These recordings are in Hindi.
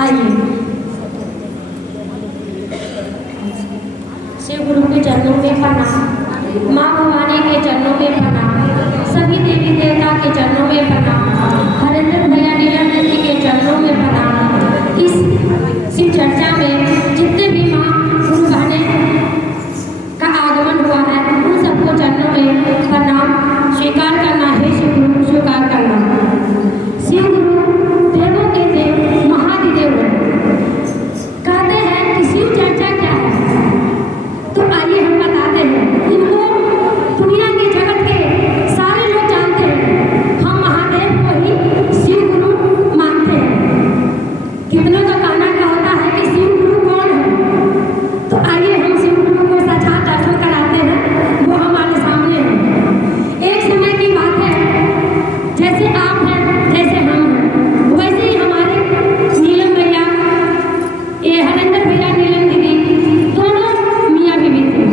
आइए शिव गुरु के चरणों में प्रणाम, माँ भवानी के चरणों में प्रणाम, सभी देवी देवता के चरणों में प्रणाम, हरेंद्र भैया नीलम जी के चरणों में प्रणाम। इस शिव चर्चा में जितने भी माँ गुरु बहने का आगमन हुआ है उन सबको चरणों में प्रणाम स्वीकार करना है। शिव गुरु स्वीकार करना। शिव गुरु देवों के देव महादिदेव है। कहते हैं कि शिव चर्चा क्या है, तो आइए हम बताते हैं। इनको दुनिया के जगत के सारे लोग जानते हैं, हम महादेव को ही शिव गुरु मानते हैं। कितनों का कहना क्या होता है कि शिव गुरु कौन है, तो आइए हम शिव गुरु को साक्षात दर्शन कराते हैं, वो हमारे सामने है। एक समय की बात है, जैसे आप हैं जैसे हम हैं वैसे ही हमारे नीलम भैया, ये हरेंद्र भैया, नीलम दीदी दोनों मियाँ बीवी थे।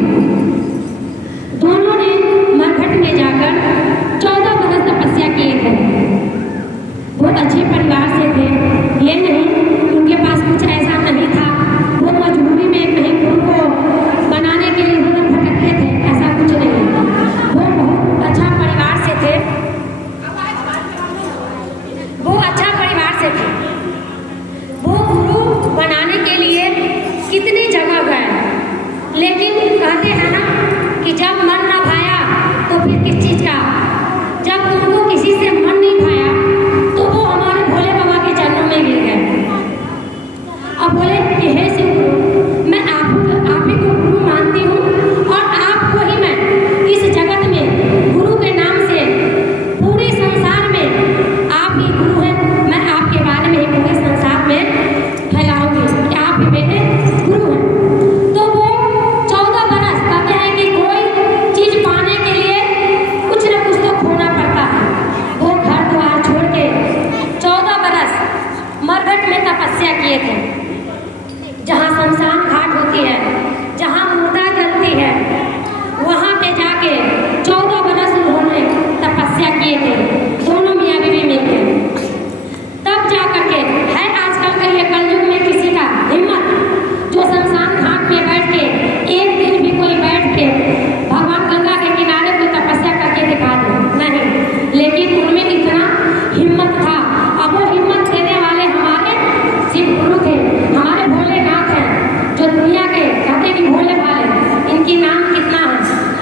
दोनों ने मरघट में जाकर 14 बरस तपस्या किए थे। वो अच्छे परिवार से थे, ये नहीं उनके पास कुछ ऐसा नहीं था, वो मजबूरी में कहीं गुरु को बनाने के लिए उधर भटकते थे, ऐसा कुछ नहीं। वो बहुत अच्छा परिवार से थे, वो अच्छा परिवार से थे। वो गुरु बनाने के लिए कितनी जगह गए, लेकिन कहते हैं ना कि जब मन ना भाया तो फिर किस चीज का। जब उनको किसी से मन नहीं भाया तो वो हमारे भोले बाबा के चरणों में गिर गए और बोले कि हे शिव गुरु, मैं आप ही को गुरु मानती हूँ और आपको ही मैं इस जगत में गुरु के नाम से पूरे संसार में आप ही गुरु हैं। मैं आपके बारे में ही पूरे संसार में फैलाऊंगी कि आप ही मेरे गुरु हैं। तो वो 14 बरस कहते हैं कि कोई चीज पाने के लिए कुछ न कुछ तो खोना पड़ता है। वो घर द्वार छोड़ के 14 बरस मरघट में तपस्या किए थे, जहाँ शमशान घाट होती है, जहाँ मुर्दा जलती है, वहाँ पे जाके 14 बरस उन्होंने तपस्या किए थे, दोनों मियाँ बीवी मिलके। तब जा करके है आजकल का ये कलयुग में किसी का हिम्मत जो शमशान घाट में बैठ के एक दिन भी कोई बैठ के भगवान गंगा के किनारे कोई तपस्या करके दिखा दे, नहीं। लेकिन उनमें इतना हिम्मत था। अब वो हिम्मत देने वाले हमारे शिव गुरु थे, हमारे भोलेनाथ हैं, जो दुनिया के कहते कि भोले भाले, इनकी नाम कितना है।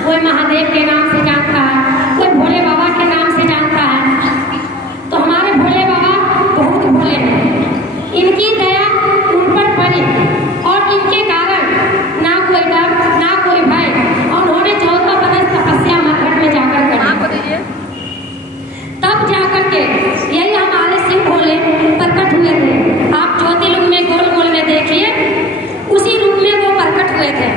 कोई महादेव के नाम से जानता है, कोई भोले बाबा के नाम से जानता है। तो हमारे भोले बाबा बहुत भोले हैं, इनकी दया उन पर पड़ी और इनके कारण ना कोई डर ना कोई भय, और उन्होंने 14 बरस तपस्या मरघट में जाकर करी। तब जाकर के यही हमारे शिव भोले प्रकट हुए थे। आप ज्योतिर्लिंग में गोल गोल में देखिए, उसी रूप में वो प्रकट हुए थे।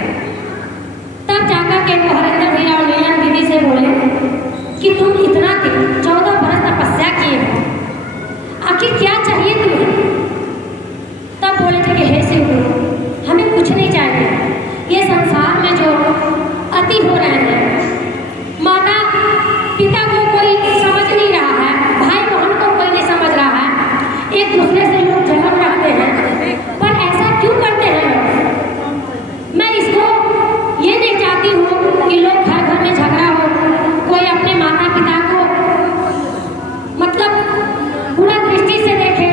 तब जाकर के वो हरेंद्र भैया और नीलम दीदी से बोले कि तुम इतना 14 बरस तपस्या किए हो, आखिर क्या चाहिए तुम्हें। तब बोले थे कि हे शिव गुरु, हमें कुछ नहीं चाहिए। ये संसार में जो अति हो रहे हैं, माता पिता को कोई समझ नहीं रहा है, भाई बहन को कोई नहीं समझ रहा है, एक दूसरे से लोग झगड़ रहे हैं, पर ऐसा क्यों करते हैं। मैं इसको ये नहीं चाहती हूँ कि लोग घर घर में झगड़ा हो, कोई अपने माता पिता को मतलब बुरा दृष्टि से देखे,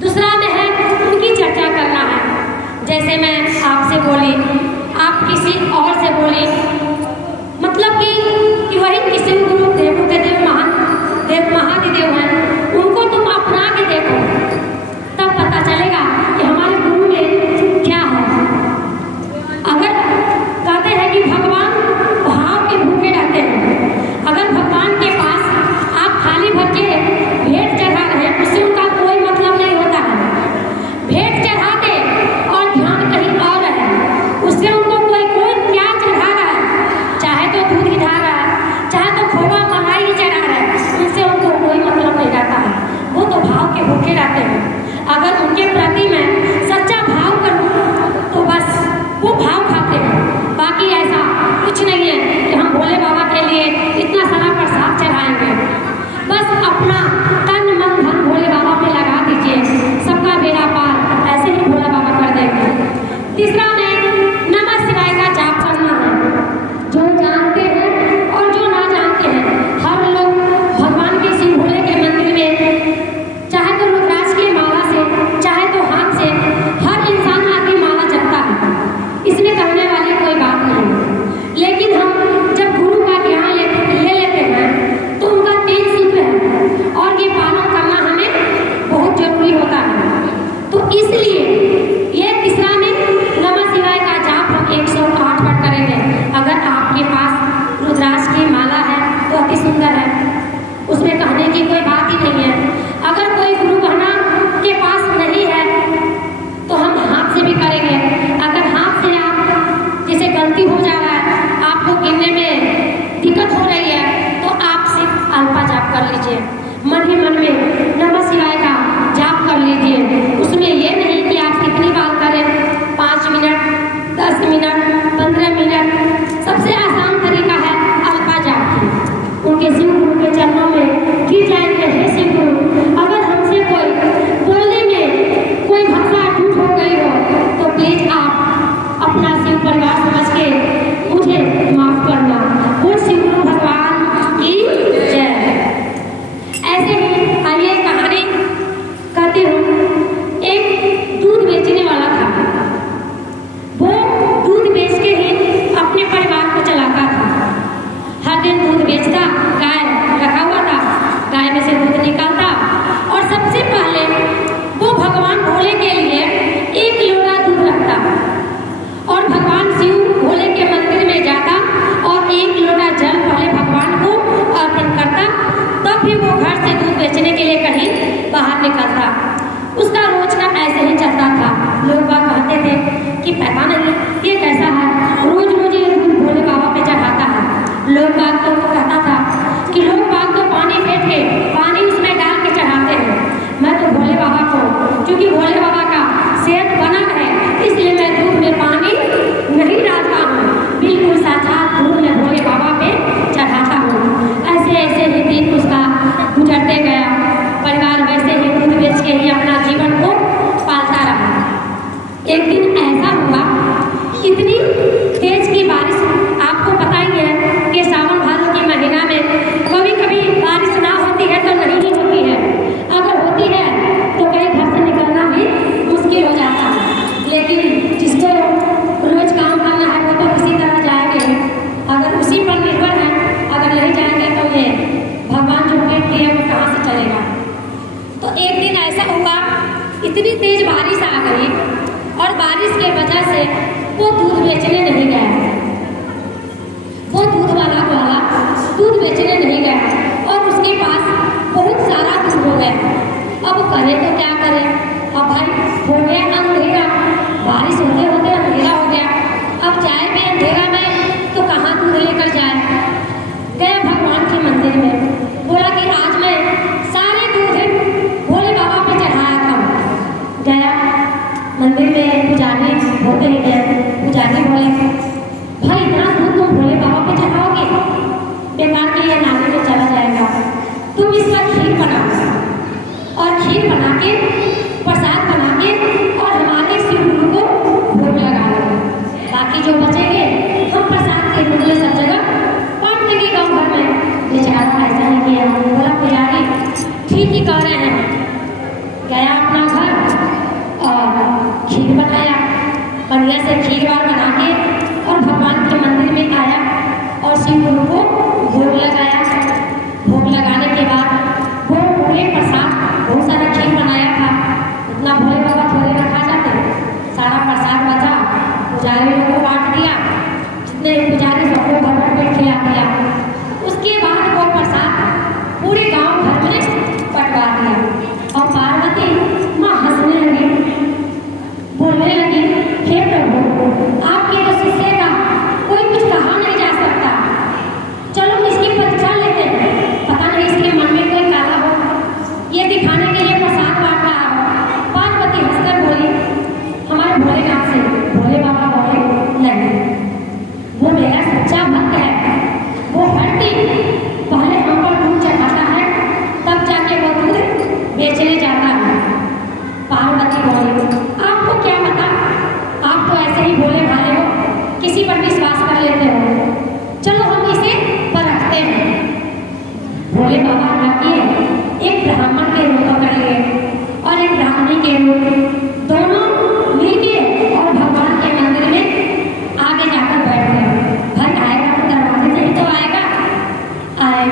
दूसरा में है उनकी चर्चा करना है। जैसे मैं आपसे बोली, आप किसी और से बोली, मतलब कि वही किसी गुरु देव महादेव हैं, उनको तुम अपना के देखो, तब पता चलेगा कि हमारे गुरु में क्या है। अगर कहते हैं कि भगवान भाव के भूखे रहते हैं, अगर भगवान के पास आप खाली भर के भेंट चढ़ा रहे हैं, उससे उनका कोई मतलब नहीं होता है। भेंट चढ़ा दे और ध्यान कहीं और है, उससे उनको कोई क्या चढ़ा रहा है, चाहे तो दूध ही ढा रहा है, चाहे तो खोवा मलाई ही चढ़ा रहा है, उससे उनको कोई मतलब नहीं रहता है। वो तो भाव के भूखे रहते हैं। अगर उनके प्रति मैं सच्चा भाव करूँ तो बस वो भाव खाते हैं। बाकी ऐसा कुछ नहीं है कि हम भोले बाबा के लिए इतना सारा प्रसाद चढ़ाएंगे। बस अपना तन मन धन भोले बाबा पे लगा दीजिए, सबका बेड़ा पार ऐसे ही भोला बाबा कर देंगे। तीसरा में नमः शिवाय का जाप करना है। जो जानते हैं और जो ना जानते हैं, हर लोग भगवान के शिव भोले के मंदिर में चाहे तो रुद्राक्ष की माला से, चाहे तो हाथ से, हर इंसान आके माला जपता है। इसमें कहने वाली कोई बात नहीं। लेकिन हम जब गुरु का ज्ञान ले लेते हैं तो उनका 3 सूत्र है और ये पालन करना हमें बहुत जरूरी होता है। तो इसलिए ये तीसरा में नमः शिवाय का जाप हम 108 बार करेंगे। अगर आपके पास रुद्राक्ष की माला है तो अति सुंदर है, उसमें कहने की कोई बात ही नहीं है। अगर कोई गुरु गहना के पास नहीं है तो हम हाथ से भी करेंगे। अगर हाथ से आप जैसे गलती हो जा रहा है, आपको गिनने में दिक्कत हो रही है, तो आप सिर्फ अल्पा जाप कर लीजिए। मन ही मन में नमः शिवाय का जाप कर लीजिए। उसमें ये नहीं कि आप कितनी बार करें, 5 मिनट, 10 मिनट, 15 मिनट। सबसे आसान तरीका है अल्पा जाप की। उनके शिव गुरु के चरणों में गिर जाएंगे, हे शिव गुरु, अगर हमसे कोई बोलने में कोई भाषा टूट हो गई हो तो प्लीज आप अपना शिव परिवार समझ के मुझे माफ करना। वो शिव गुरु भगवान की जय। ऐसे ही आइए कहानी कहती हूँ। एक दूध बेचने वाला था, वो दूध बेच के ही अपने परिवार को चलाता था। हर दिन दूध बेचता, गाय रखा हुआ था, गाय में से दूध निकालता और सबसे पहले वो भगवान भोले के लिए 1 लोटा दूध रखता और भगवान शिव भोले के मंदिर में जाता और 1 लोटा जल पहले भगवान को अर्पण करता, तब भी वो घर से दूध बेचने के लिए कहीं बाहर निकलता। उसका रोज का ऐसे ही चलता था। लोग बाग कहते थे कि पता नहीं ये कैसा है, रोज रोज ये दूध भोले बाबा पे चढ़ाता है। लोग बाग तो कहता था कि लोग बाग तो पानी फेंक के पानी उसमें डाल के चढ़ाते हैं, मैं तो भोले बाबा को, क्योंकि भोले बाबा का सेहत बना है इसलिए मैं दूध में पानी नहीं डालता हूँ, बिल्कुल साक्षात दूध में भोले बाबा पे चढ़ाता हूँ। ऐसे ऐसे ही दिन उसका गुजरते गया। परिवार वैसे ही दूध बेच के ही अपना जीवन को पालता रहा। एक दिन ऐसा हुआ, इतनी तेज की बारिश, आपको पता ही है कि सावन भादों के महीना में कभी कभी बारिश ना होती है तो नहीं ही होती है, अगर होती है तो कहीं घर से निकलना भी मुश्किल हो जाता है। लेकिन जिसको रोज काम करना है वो तो किसी तरह जाएंगे, अगर उसी पर निर्भर है, अगर नहीं जाएंगे तो ये भगवान जो पेट किए वो कहाँ से चलेगा। तो एक दिन ऐसा हुआ, इतनी तेज बारिश आ गई और बारिश के वजह से वो दूध बेचने नहीं गया। वो दूध वाला दूध बेचने नहीं गया और उसके पास बहुत सारा दूध हो गया। अब करे तो क्या करे, अब भाई हो गया अंधेरा, बारिश होते होते अंधेरा हो गया। अब जाए भी अंधेरा में तो कहाँ दूध लेकर जाए। गया भगवान के मंदिर में, बोला कि आज मैं सारे दूध भोले बाबा पे चढ़ाया था। गया मंदिर में, पुजारी होते ही गए। पुजारी बोले, भाई इतना दूध तुम भोले बाबा पे चढ़ाओगे, बेकार के लिए नाली में चला जाएगा, तुम इसका खीर बनाओ और खीर बना के प्रसाद बना के और हमारे शिव गुरु को भोग लगा दो। बाकी जो बचेंगे हम प्रसाद के रूप में सब जगह बांट देंगे गाँव भर में। बेचारा ऐसा नहीं किया। बोला पुजारी ठीक ही कह रहे हैं। गया अपना घर, बढ़िया से खीरवार बना के और भगवान के मंदिर में आया और शिव गुरु को भोग लगाया। भोग लगाने के बाद वो पूरे प्रसाद, बहुत सारा खीर बनाया था, उतना भोले बाबा थोड़े ना खा जाते, सारा प्रसाद बचा, पुजारी लोगों को बांट दिया, जितने पुजारी सबको भर भर के खिला दिया। उसके बाद वो प्रसाद पूरे गांव भर में बंटवा दिया और पार्वती माँ हंसने लगी, बोलने लगी, हे प्रभु, आपके तो शिष्य का कोई कुछ कहा नहीं जा सकता, चलो इसकी परीक्षा लेते हैं, पता नहीं इसके मन में कोई काला हो, ये दिखाने के लिए प्रसाद बांट रहा हो। पार्वती हंसकर बोली, हमारे भोलेनाथ से। भोले बाबा बोले, नहीं, वो मेरा सच्चा भक्त है, वो हर दिन पहले हम पर दूध चढ़ाता है, तब जाके वो दूध बेचने जाता है। पार्वती बोली, आपको क्या पता, आप तो ऐसे ही भोले भाले हो, किसी पर विश्वास कर लेते हो, चलो हम इसे परखते हैं। भोले बाबा आके एक ब्राह्मण के रूप पकड़ लिए और एक ब्राह्मणी के रूप, दोनों मिलके और भगवान के मंदिर में आगे जाकर बैठ गए। भाई आएगा तो दरवाजे से ही तो आएगा, आए।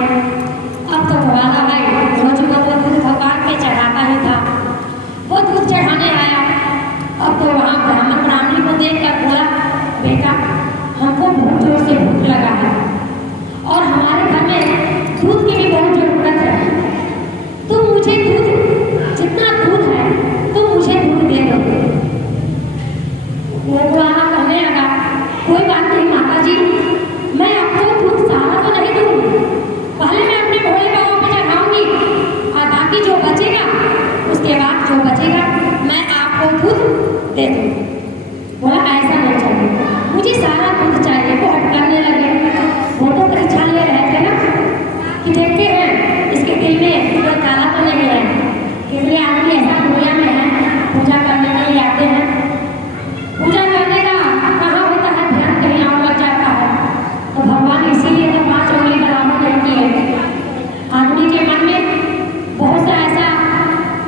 अब तो वाला भाई रोज को तो दूध भगवान पे चढ़ाता ही था, वो दूध चढ़ाने आया। अब तो वहाँ ब्राह्मण ब्राह्मणी को देख कर बोला, बेटा, हमको बहुत जोर से भूख लगा है और हमारे घर में दूध की भी बहुत जरूरत है, तुम मुझे दूध, जितना दूध है तुम मुझे दूध दे दो। वो बुलाना कहने लगा, कोई बात नहीं माता जी, मैं आपको दूध सारा तो नहीं दूंगी, पहले मैं अपने भोले बाबा पे चढ़ाऊंगी और बाकी जो बचेगा, उसके बाद जो बचेगा मैं आपको दूध दे दूंगी। बोला, ऐसा नहीं चाहिए, मुझे सारा दूध चाहिए। वो हट करने लगे। वो तो परीक्षा ले रहे थे ना कि देखते हैं इसके दिल में कोई काला तो नहीं है, कितने आदमी ऐसा दुनिया में है पूजा करने के लिए आते हैं, पूजा करने का कहाँ होता है, ध्यान कहीं और लग जाता है। तो भगवान इसीलिए तो 5 उंगली बराबर नहीं किए। आदमी के मन में बहुत सा ऐसा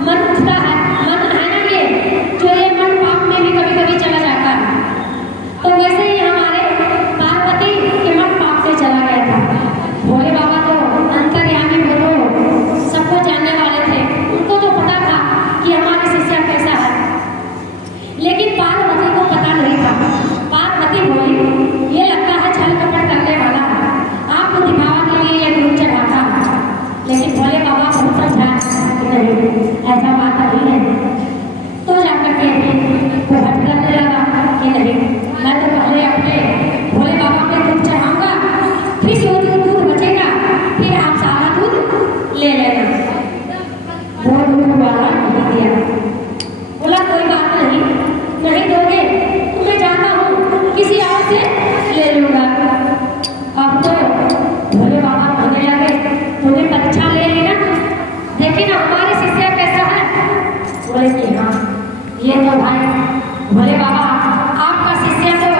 मन उठता है, मन है ना ये, जो ये मन पाप में भी कभी कभी चला जाता है। तो वैसे ही हमारे पार्वती के मन पाप से चला गया था। भोले बाबा तो अंतर्यामी, वो सबको जानने वाले थे, उनको तो पता था कि हमारे शिष्य कैसा है, लेकिन पार्वती को पता नहीं था। पार्वती बोली, ये लगता है छल कपट करने वाला है, आपको दिखावा के लिए ये दूध चढ़ाता है। लेकिन भोले बाबा बहुत समझाए, नहीं ऐसा बात नहीं है। तो जाकर के वो हट करने लगा कि नहीं, मैं तो पहले अपने भोले बाबा पे दूध चढ़ाऊंगा, फिर जो दूध बचेगा फिर आप सारा दूध ले लेना। वो दूध वाला नहीं दिया, बोला कोई बात नहीं, नहीं दोगे तो मैं जाता हूँ, किसी और से ले लूंगा। अब तो भोले बाबा कहने लगे, तुम्हें परीक्षा ले ली ना, देखिए ना हमारे शिष्य कैसा है। बोले कि हाँ, ये तो भाई भोले बाबा आपका शिष्य तो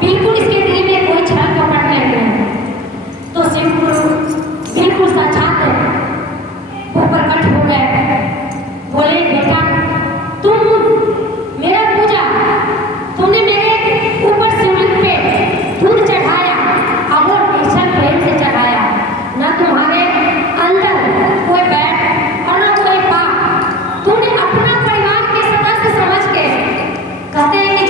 बिल्कुल इसके दिल में कोई छल कपट नहीं है। तो शिव गुरु बिल्कुल साक्षात वो प्रकट हो गए। बोले, बेटा, तुम मेरा पूजा, तुमने मेरे ऊपर शिवलिंग पे दूध चढ़ाया और वो निश्चल प्रेम से चढ़ाया, न तुम्हारे अंदर कोई बैठ और न कोई पाप, तुमने अपना परिवार के सदस्य समझ के, कहते हैं कि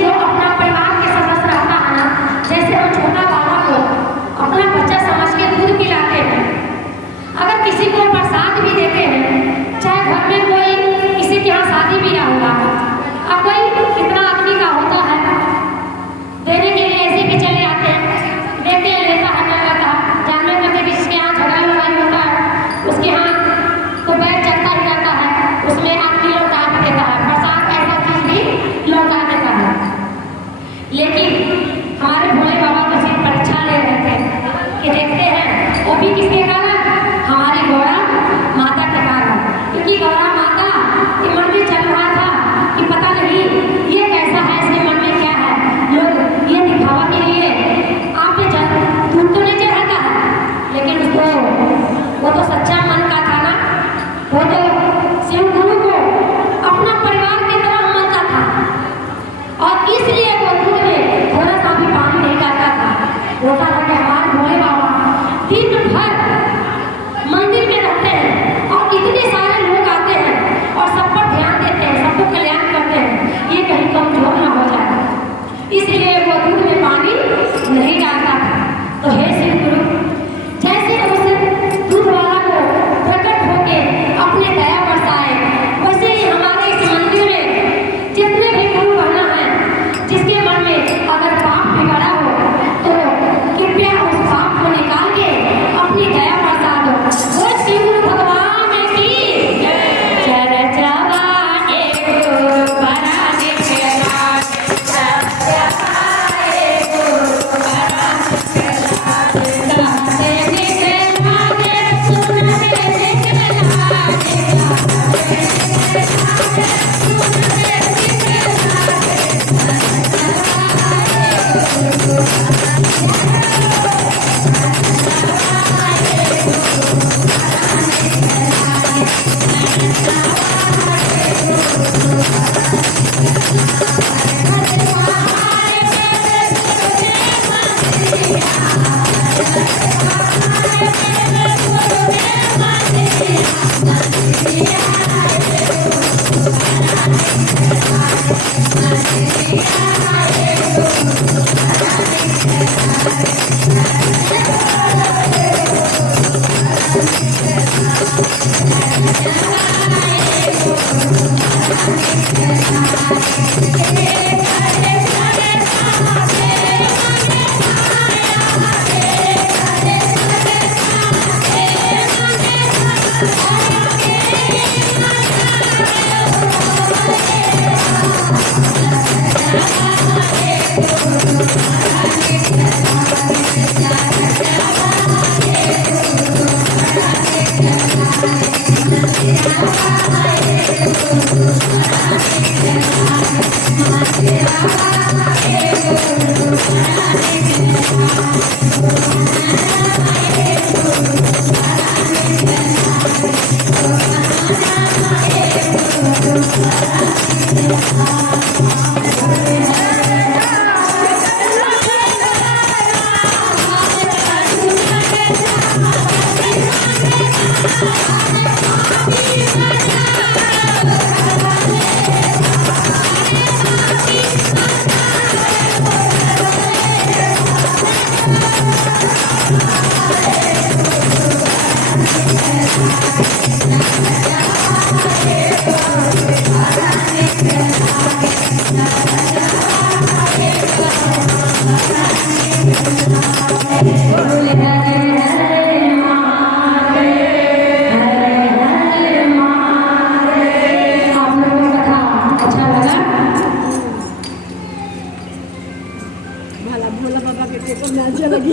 भोला बाबा के फोटो में अच्छा लगी।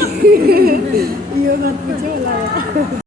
ये बात पूछे वाला है।